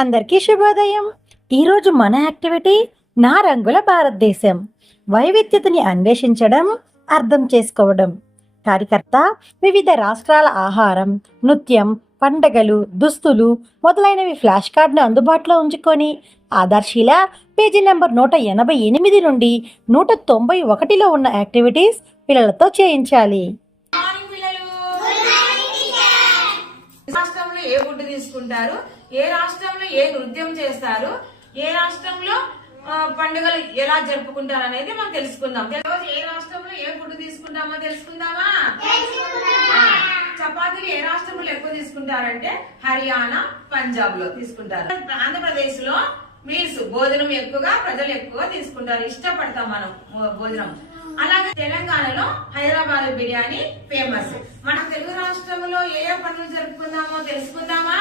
అందరికీ శుభోదయం. ఈరోజు మన యాక్టివిటీ నా రంగుల భారతదేశం. వైవిధ్యతని అన్వేషించడం, అర్థం చేసుకోవడం. కార్యకర్త వివిధ రాష్ట్రాల ఆహారం, నృత్యం, పండగలు, దుస్తులు మొదలైనవి ఫ్లాష్ కార్డ్ను అందుబాటులో ఉంచుకొని ఆధార్శీల పేజీ నెంబర్ 188 నుండి 191లో ఉన్న యాక్టివిటీస్ పిల్లలతో చేయించాలి. రాష్ట్రంలో ఏ ఫుడ్ తీసుకుంటారు, ఏ రాష్ట్రంలో ఏ నృత్యం చేస్తారు, ఏ రాష్ట్రంలో పండుగలు ఎలా జరుపుకుంటారు అనేది మనం తెలుసుకుందాం. రోజు ఏ రాష్ట్రంలో ఏ ఫుడ్ తీసుకుంటామో తెలుసుకుందామా? చపాతీలు ఏ రాష్ట్రంలో ఎక్కువ తీసుకుంటారంటే హర్యానా, పంజాబ్ లో తీసుకుంటారు. ఆంధ్రప్రదేశ్ లో మీల్స్ భోజనం ఎక్కువగా ప్రజలు ఎక్కువ తీసుకుంటారు, ఇష్టపడతాం మనం భోజనం. అలాగే తెలంగాణలో హైదరాబాద్ బిర్యానీ ఫేమస్. మన తెలుగు రాష్ట్రంలో ఏ ఏ పండుగలు జరుపుకుందామో తెలుసుకుందామా?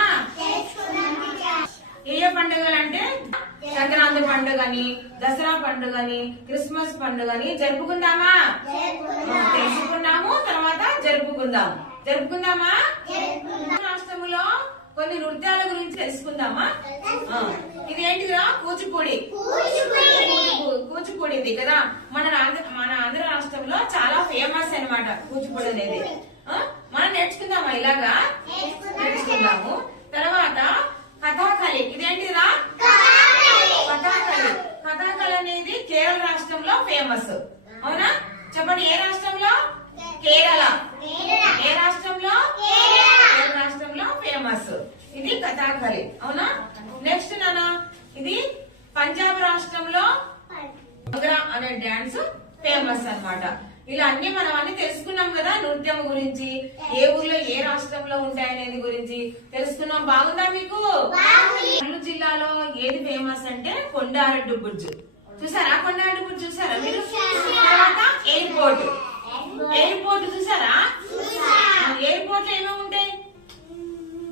ఏ ఏ పండుగలు అంటే సంక్రాంతి పండుగని, దసరా పండుగని, క్రిస్మస్ పండుగని జరుపుకుందామా? తెలుసుకున్నాము, తర్వాత జరుపుకుందామా? రాష్ట్రంలో కొన్ని నృత్యాల గురించి తెలుసుకుందామా? ఇదేంటిదా? కూచిపూడి ఇది కదా మన ఆంధ్ర రాష్ట్రంలో చాలా ఫేమస్ అన్నమాట కూచిపూడి అనేది. మనం నేర్చుకుందామా? ఇలాగా నేర్చుకుందాము. తర్వాత కథాకళి, ఇదేంటిదా? కథాకళి అనేది కేరళ రాష్ట్రంలో ఫేమస్. అవునా? చెప్పండి, ఏ రాష్ట్రంలో? కేరళ. ఏ రాష్ట్రంలో? కేరళ రాష్ట్రంలో ఫేమస్ ఇది కథాకళి. అవునా? నెక్స్ట్ నానా, ఇది పంజాబ్ రాష్ట్రంలో భంగ్రా అనే డాన్స్ ఫేమస్ అన్నమాట. ఇలా అన్ని మనం అన్ని తెలుసుకున్నాం కదా. నృత్యం గురించి, ఏ ఊర్లో ఏ రాష్ట్రంలో ఉంటాయనేది గురించి తెలుసుకున్నాం. బాగుందా మీకు? కర్నూలు జిల్లాలో ఏది ఫేమస్ అంటే కొండారెడ్డి బుర్జ్. చూసారా? కొండారెడ్డి బుర్జ్ చూసారా మీరు? తర్వాత ఎయిర్పోర్ట్ చూసారా? ఎయిర్పోర్ట్ లో ఏమేమి ఉంటాయి?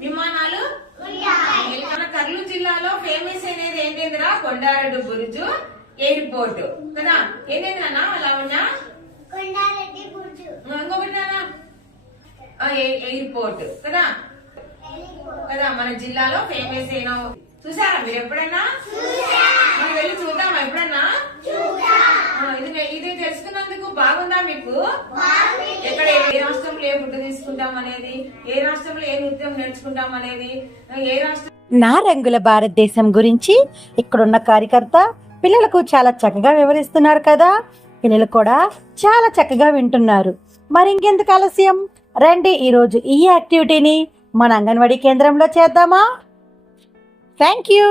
విమానాలు. మన కర్నూలు జిల్లాలో ఫేమస్ అనేది ఏంటిదిరా? కొండారెడ్డి బుర్జ్, ఎయిర్పోర్ట్ కదా. ఏంటంటే నాన్న అలా ఉన్నా ఇంకొకటి నాన్న ఎయిర్పోర్ట్ కదా. మన జిల్లాలో ఫేమస్ అయినా చూసారా మీరు ఎప్పుడైనా? మనం వెళ్ళి చూద్దామా ఎప్పుడన్నా? ఇది తెలుసుకున్నందుకు బాగుందా మీకు? ఎక్కడ ఏ రాష్ట్రంలో ఏ ఫుడ్ తీసుకుంటాం అనేది, ఏ రాష్ట్రంలో ఏ నృత్యం నేర్చుకుంటాం అనేది, ఏ రాష్ట్రం. నా రంగుల భారతదేశం గురించి ఇక్కడున్న కార్యకర్త పిల్లలకు చాలా చక్కగా వివరిస్తున్నారు కదా. పిల్లలు కూడా చాలా చక్కగా వింటున్నారు. మరి ఇంకెందుకు ఆలస్యం, రండి ఈరోజు ఈ యాక్టివిటీని మన అంగన్వాడీ కేంద్రంలో చేద్దామా? Thank you.